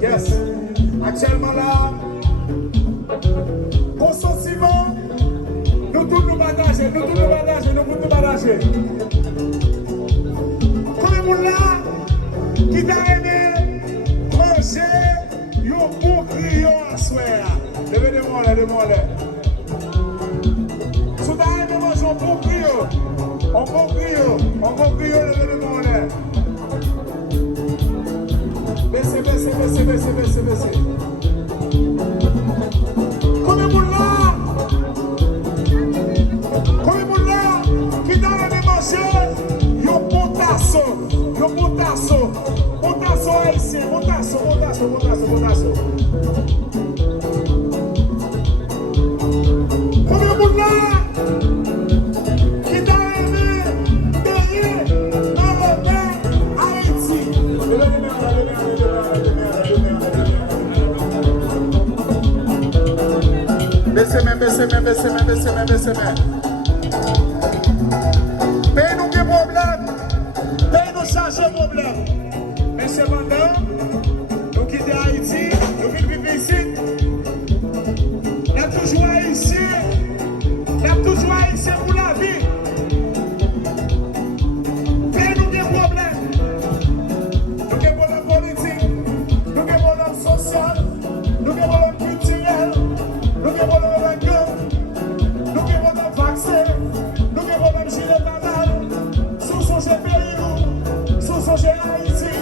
Yes. Actuellement là, consentement, nous tous nous bagager, nous tous nous bagager, nous tous nous bagager. Comme vous là, qui t'a aimé, manger, yon bon crayon à soir. Levez-moi là, levez-moi là. Si t'as aimé manger un bon crayon, levez-moi là. Baissez. Comme vous là, qui t'a aimé manger, yon potasso haïtien, potasso. Comme vous là, qui t'a aimé derrière, Haïti. Baissez main. Paye-nous des problèmes, paye-nous changer problème. Mais cependant, nous quittons Haïti, nous vivons ici. Nous sommes toujours haïtiens pour la vie. Paye-nous des problèmes. Nous avons des problèmes politiques, nous avons des problèmes sociaux, nous avons des problèmes culturels, nous avons des problèmes de gueule, nous avons des problèmes vaccins, nous avons des problèmes gilet banal, sous son pays, sous son Haïti.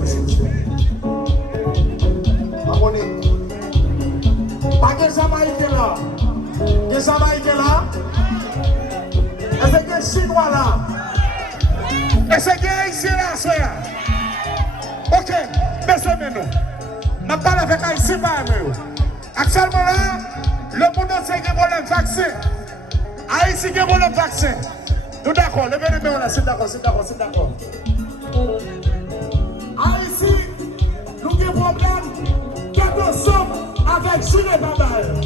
Monsieur. Abonnez. Pas que Jamaïcain là. Que Jamaïcain là. Est-ce que Chinois là. Est-ce que Haïtien là, soya. Ok, baissez nous. Je parle avec Haïtien par nous. Actuellement là, Le monde entier qui a un problème vaccin. Haïti qui a un problème vaccin. Tout d'accord, levez les mains là, c'est d'accord, c'est d'accord, c'est d'accord. Haïti, nous avons un problème. Quel ensemble avec Chine Babal.